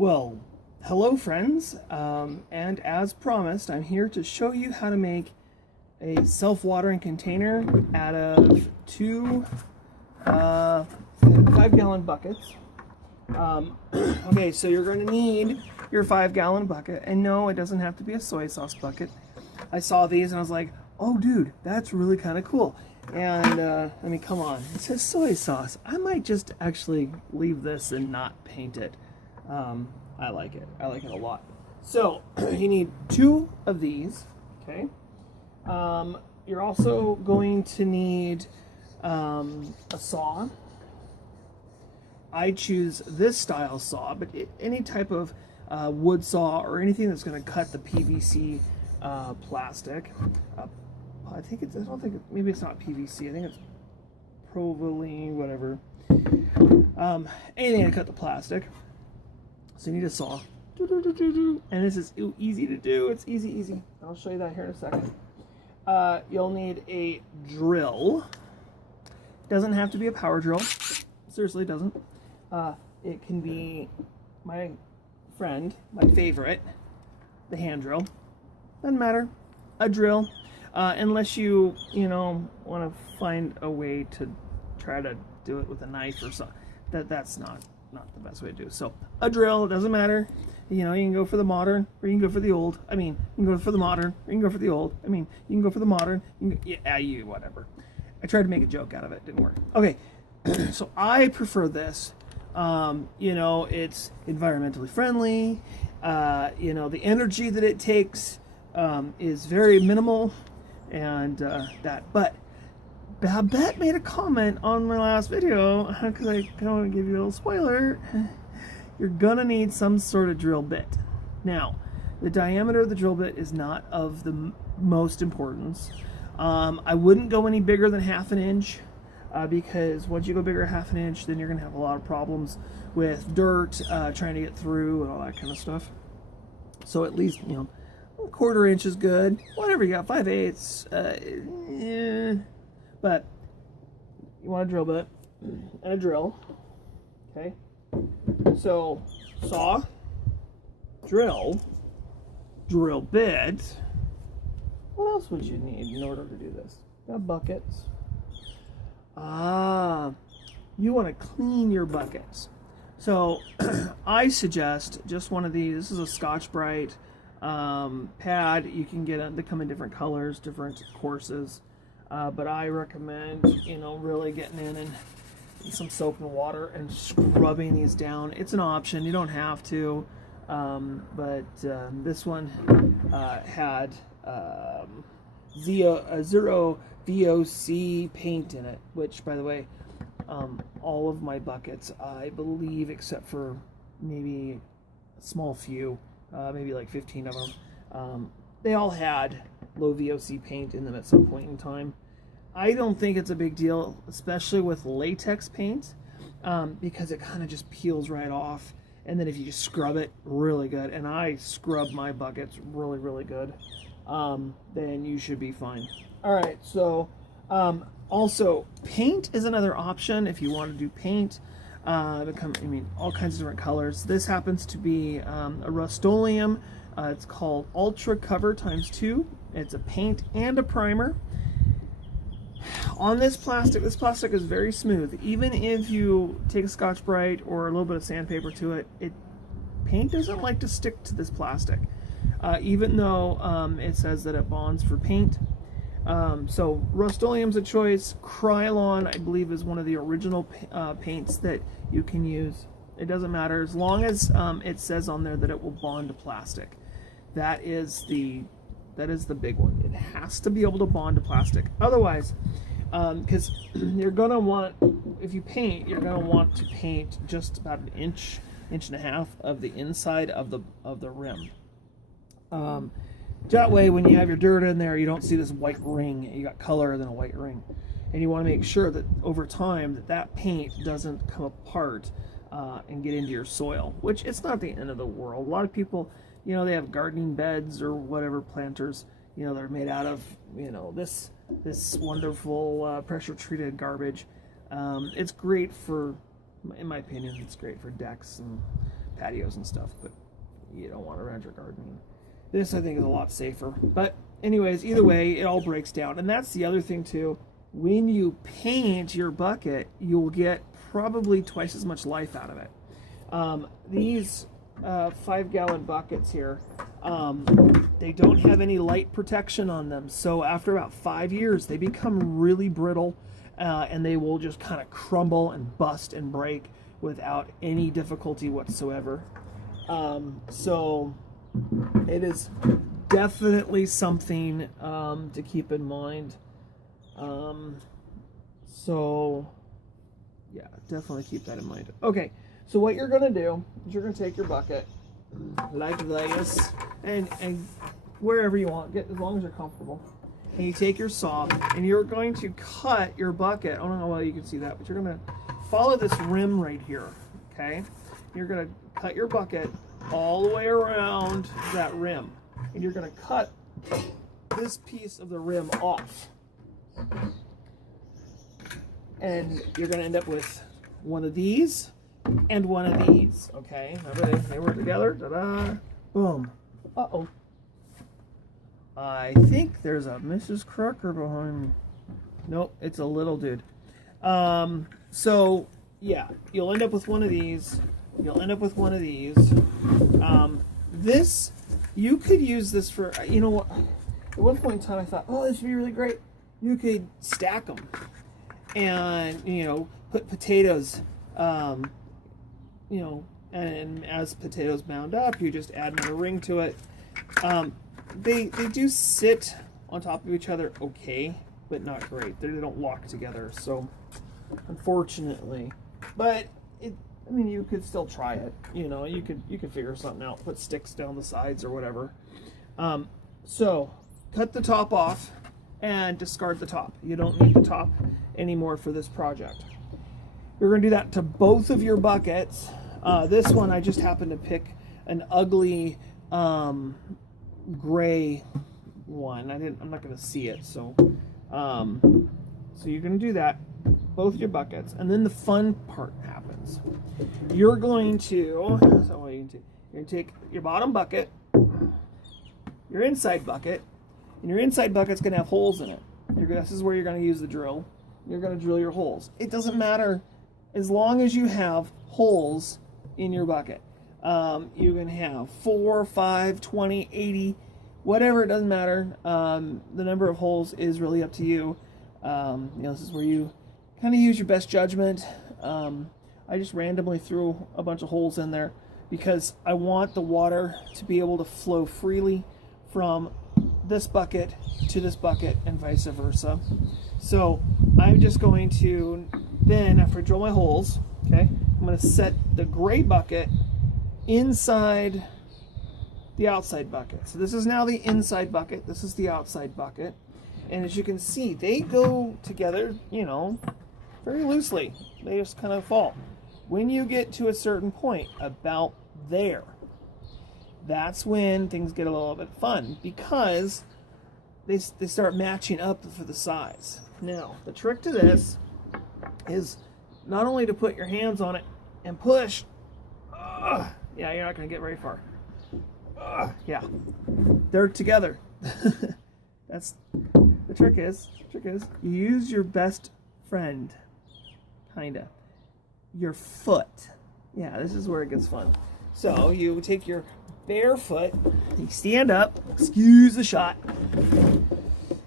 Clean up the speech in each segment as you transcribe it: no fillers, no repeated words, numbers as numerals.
Well, hello friends, and as promised, I'm here to show you how to make a self-watering container out of two 5-gallon buckets. Okay, so you're going to need your 5-gallon bucket, and no, it doesn't have to be a soy sauce bucket. I saw these and I was like, oh dude, that's really kind of cool. And I mean, come on, it says soy sauce. I might just actually leave this and not paint it. I like it. I like it a lot. So you need two of these. Okay. You're also going to need a saw. I choose this style saw, but any type of wood saw or anything that's going to cut the PVC plastic. I think it's. I don't think. Maybe it's not PVC. I think it's Provolene, whatever. Anything to cut the plastic. So you need a saw. And this is easy to do. It's easy. I'll show you that here in a second. You'll need a drill. Doesn't have to be a power drill. Seriously, it doesn't. It can be my friend, my favorite, the hand drill. Doesn't matter. A drill. Unless you want to find a way to try to do it with a knife or something. That's not the best way to do it. So a drill, it doesn't matter. You can go for the modern or you can go for the old. I mean, you can go for the modern or you can go for the old. I mean, you can go for the modern. Whatever. I tried to make a joke out of it. Didn't work. Okay, so I prefer this. It's environmentally friendly. The energy that it takes is very minimal, and that. But Babette made a comment on my last video, because I kind of want to give you a little spoiler. You're gonna need some sort of drill bit. Now, the diameter of the drill bit is not of the most importance. I wouldn't go any bigger than 1/2 inch, because once you go bigger than 1/2 inch, then you're gonna have a lot of problems with dirt trying to get through and all that kind of stuff. So at least 1/4 inch is good. Whatever you got, 5/8. But you want a drill bit and a drill. Okay. So saw, drill bit. What else would you need in order to do this? Got buckets. You want to clean your buckets. So I suggest just one of these. This is a Scotch-Brite pad. You can get them. They come in different colors, different courses. But I recommend, really getting in and some soap and water and scrubbing these down. It's an option. You don't have to. But this one had zero VOC paint in it, which, by the way, all of my buckets, I believe, except for maybe a small few, maybe like 15 of them, they all had low VOC paint in them at some point in time. I don't think it's a big deal, especially with latex paint, because it kind of just peels right off. And then if you just scrub it really good, and I scrub my buckets really, really good, then you should be fine. All right, so also paint is another option if you want to do paint. All kinds of different colors. This happens to be a Rust-Oleum. It's called Ultra Cover x2. It's a paint and a primer. On this plastic is very smooth. Even if you take a Scotch-Brite or a little bit of sandpaper to it, paint doesn't like to stick to this plastic. Even though it says that it bonds for paint. So Rust-Oleum's a choice. Krylon, I believe, is one of the original paints that you can use. It doesn't matter as long as it says on there that it will bond to plastic. That is the big one. It has to be able to bond to plastic. Otherwise, because you're gonna want, if you paint, you're gonna want to paint just about an inch and a half of the inside of the rim. That way, when you have your dirt in there, you don't see this white ring. You got color and then a white ring, and you want to make sure that over time that paint doesn't come apart and get into your soil. Which, it's not the end of the world. A lot of people, they have gardening beds or whatever, planters, they're made out of, this wonderful pressure treated garbage. It's great for, in my opinion, it's great for decks and patios and stuff, but you don't want around your garden. This, I think, is a lot safer. But anyways, either way, it all breaks down. And that's the other thing, too. When you paint your bucket, you'll get probably twice as much life out of it. These 5-gallon buckets here, they don't have any light protection on them. So after about 5 years, they become really brittle, and they will just kind of crumble and bust and break without any difficulty whatsoever. So it is definitely something to keep in mind. So yeah, definitely keep that in mind. Okay, so what you're going to do is you're going to take your bucket like this, and wherever you want, get as long as you're comfortable. And you take your saw, and you're going to cut your bucket. I don't know how well you can see that, but you're going to follow this rim right here, okay? You're going to cut your bucket all the way around that rim, and you're going to cut this piece of the rim off. And you're going to end up with one of these and one of these, okay? Remember, they work together. Ta-da! Boom. Uh-oh. I think there's a Mrs. Crocker behind me. Nope, it's a little dude. So, yeah, you'll end up with one of these. You'll end up with one of these. This, you could use this for, you know what? At one point in time, I thought, oh, this would be really great. You could stack them and, you know, put potatoes, you know, and as potatoes mound up, you just add another ring to it. They do sit on top of each other okay, but not great. They don't lock together, so unfortunately. But it, I mean, you could still try it. You know, you could figure something out. Put sticks down the sides or whatever. So cut the top off and discard the top. You don't need the top anymore for this project. You're going to do that to both of your buckets. This one, I just happened to pick an ugly gray one. I'm not going to see it, so you're going to do that, both your buckets, and then the fun part happens. You're going to take your bottom bucket, your inside bucket, and your inside bucket's going to have holes in it. This is where you're going to use the drill. You're going to drill your holes. It doesn't matter as long as you have holes in your bucket. You can have 4, 5, 20, 80, whatever, it doesn't matter. The number of holes is really up to you. This is where you kind of use your best judgment. I just randomly threw a bunch of holes in there because I want the water to be able to flow freely from this bucket to this bucket and vice versa. So I'm just going to then, after I drill my holes, okay, I'm going to set the gray bucket inside the outside bucket. So this is now the inside bucket. This is the outside bucket. And as you can see, they go together, you know, very loosely. They just kind of fall. When you get to a certain point, about there, that's when things get a little bit fun because they start matching up for the size. Now, the trick to this is not only to put your hands on it and push. Yeah, you're not going to get very far. Yeah, they're together. That's the trick. Is you use your best friend, kinda, your foot. Yeah, this is where it gets fun. So you take your bare foot, you stand up, excuse the shot,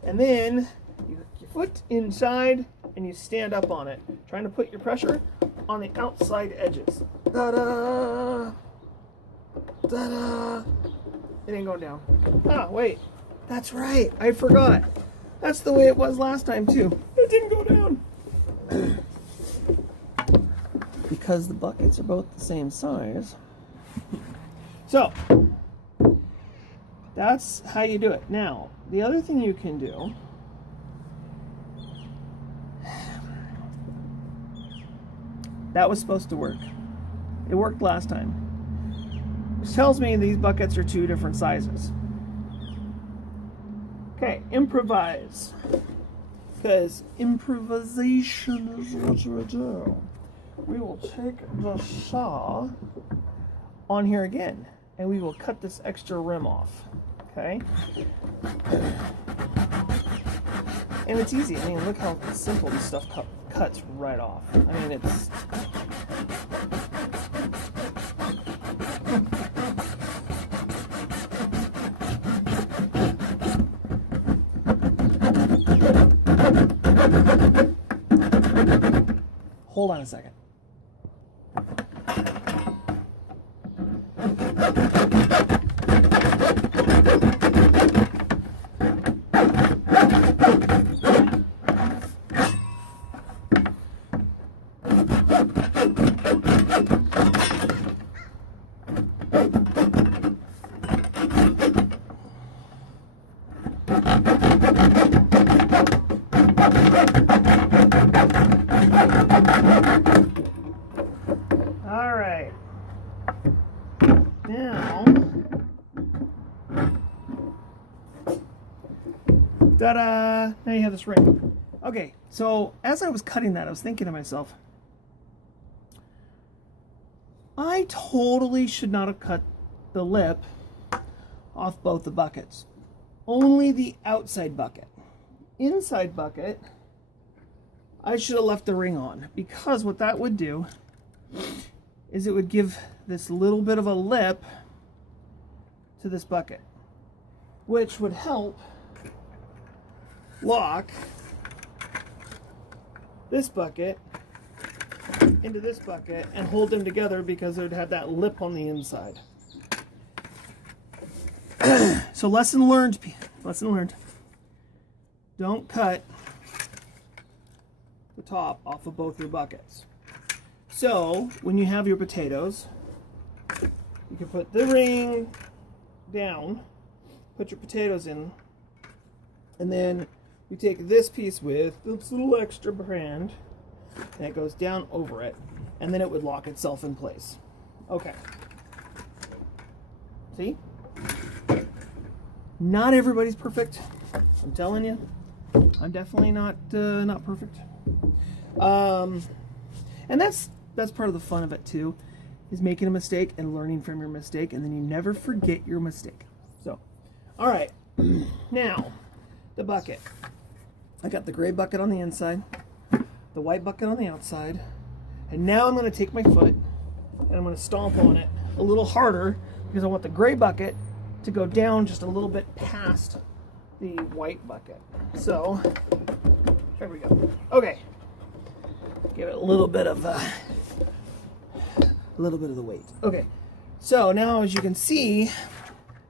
and then you put your foot inside and you stand up on it, trying to put your pressure on the outside edges. Ta-da! Ta-da! It ain't going down. Ah, wait. That's right. I forgot. That's the way it was last time, too. It didn't go down. Because the buckets are both the same size. So, that's how you do it. Now, the other thing you can do, that was supposed to work. It worked last time. Which tells me these buckets are 2 different sizes. Okay, improvise. Because improvisation is what we do. We will take the saw on here again, and we will cut this extra rim off. Okay? And it's easy. I mean, look how simple this stuff cuts right off. I mean, it's... Hold on a second. All right. Now, ta-da! Now you have this ring. Okay, so as I was cutting that, I was thinking to myself, I totally should not have cut the lip off both the buckets. Only the outside bucket. Inside bucket, I should have left the ring on, because what that would do is it would give this little bit of a lip to this bucket, which would help lock this bucket into this bucket and hold them together, because it would have that lip on the inside. So lesson learned. Don't cut the top off of both your buckets. So when you have your potatoes, you can put the ring down, put your potatoes in, and then you take this piece with this little extra brand, and it goes down over it, and then it would lock itself in place. Okay. See? Not everybody's perfect. I'm telling you. I'm definitely not perfect. And that's part of the fun of it too, is making a mistake and learning from your mistake, and then you never forget your mistake. So, all right. Now, the bucket. I got the gray bucket on the inside, the white bucket on the outside, and now I'm going to take my foot and I'm going to stomp on it a little harder, because I want the gray bucket to go down just a little bit past the white bucket. So, there we go. Okay. Give it a little bit of the weight. Okay. So now, as you can see,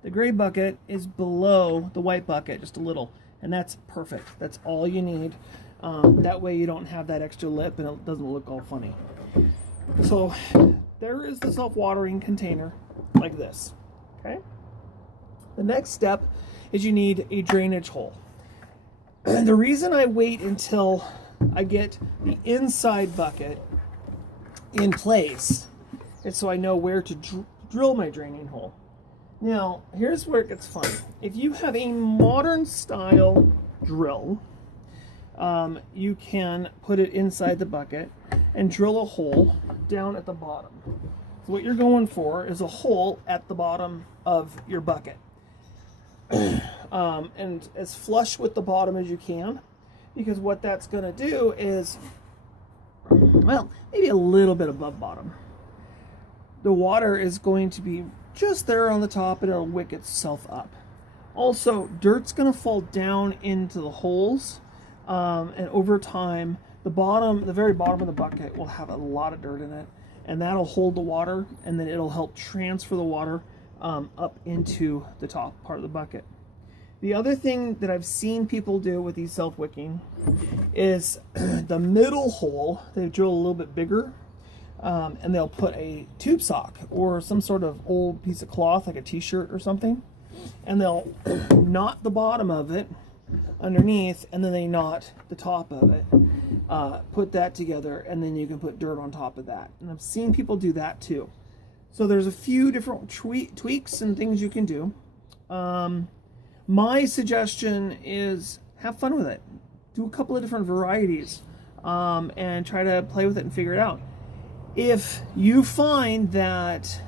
the gray bucket is below the white bucket just a little, and that's perfect. That's all you need. That way you don't have that extra lip and it doesn't look all funny. So there is the self-watering container like this. Okay. The next step is you need a drainage hole. And the reason I wait until I get the inside bucket in place is so I know where to drill my draining hole. Now, here's where it gets fun. If you have a modern style drill, you can put it inside the bucket and drill a hole down at the bottom. So what you're going for is a hole at the bottom of your bucket. And as flush with the bottom as you can, because what that's going to do is, well, maybe a little bit above bottom. The water is going to be just there on the top, and it'll wick itself up. Also, dirt's going to fall down into the holes, and over time, the very bottom of the bucket will have a lot of dirt in it, and that'll hold the water, and then it'll help transfer the water up into the top part of the bucket. The other thing that I've seen people do with these self-wicking is the middle hole, they drill a little bit bigger, and they'll put a tube sock or some sort of old piece of cloth, like a t-shirt or something, and they'll knot the bottom of it underneath, and then they knot the top of it, put that together, and then you can put dirt on top of that. And I've seen people do that too. So there's a few different tweaks and things you can do. My suggestion is have fun with it. Do a couple of different varieties, and try to play with it and figure it out. If you find that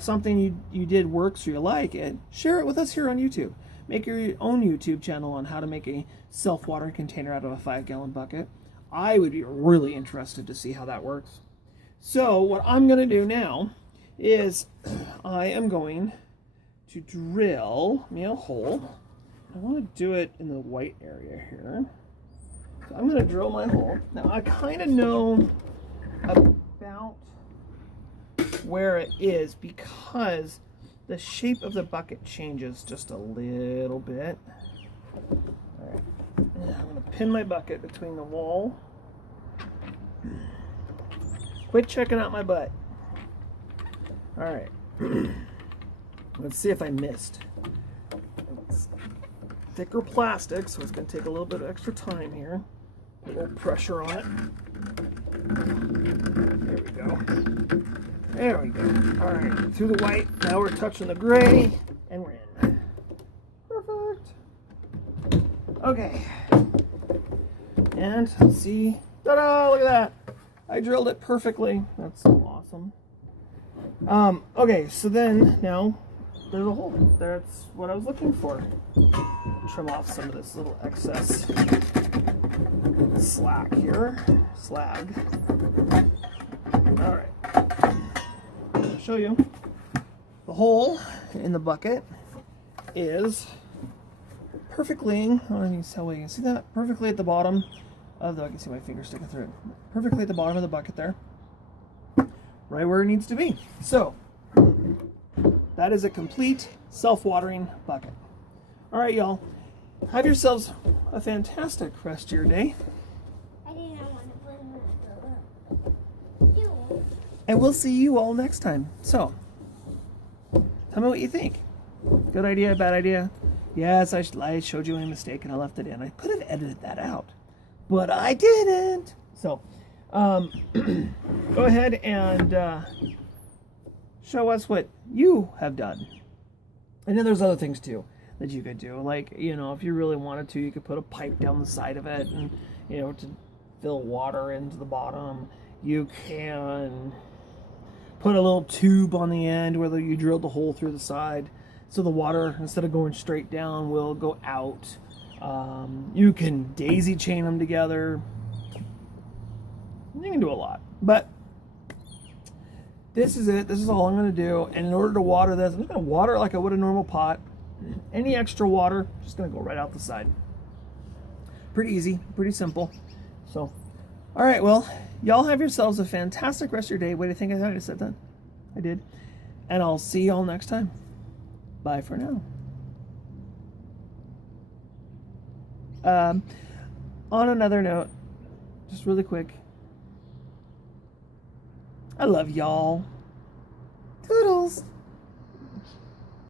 something you did works or you like it, share it with us here on YouTube. Make your own YouTube channel on how to make a self-watering container out of a 5-gallon bucket. I would be really interested to see how that works. So what I'm going to do now is I am going to drill me a hole. I want to do it in the white area here. So I'm going to drill my hole. Now I kind of know about where it is because the shape of the bucket changes just a little bit. All right. Now I'm going to pin my bucket between the wall. Quit checking out my butt. All right. Let's see if I missed. It's thicker plastic, so it's going to take a little bit of extra time here. A little pressure on it. There we go. There we go. All right, through the white. Now we're touching the gray, and we're in. Perfect. Okay. And let's see. Ta-da! Look at that. I drilled it perfectly. That's so awesome. Okay, so then now there's a hole. That's what I was looking for. Trim off some of this little excess slack here. Slag. All right. I'll show you. The hole in the bucket is perfectly, I don't know if you can see that, perfectly at the bottom of the, I can see my finger sticking through it, perfectly at the bottom of the bucket there, right where it needs to be. So, that is a complete self-watering bucket. All right, y'all, have yourselves a fantastic rest of your day. I do not want to put in the room. And we'll see you all next time. So, tell me what you think. Good idea, bad idea? Yes, I showed you a mistake and I left it in. I could have edited that out, but I didn't. So, go ahead and show us what you have done. And then there's other things too that you could do. Like, you know, if you really wanted to, you could put a pipe down the side of it and, you know, to fill water into the bottom. You can put a little tube on the end where you drilled the hole through the side, so the water, instead of going straight down, will go out. You can daisy chain them together. You can do a lot. But this is it. This is all I'm going to do. And in order to water this, I'm just going to water it like I would a normal pot. Any extra water, just going to go right out the side. Pretty easy. Pretty simple. So, all right. Well, y'all have yourselves a fantastic rest of your day. Wait, I think I thought I said that. I did. And I'll see y'all next time. Bye for now. On another note, just really quick, I love y'all. Toodles.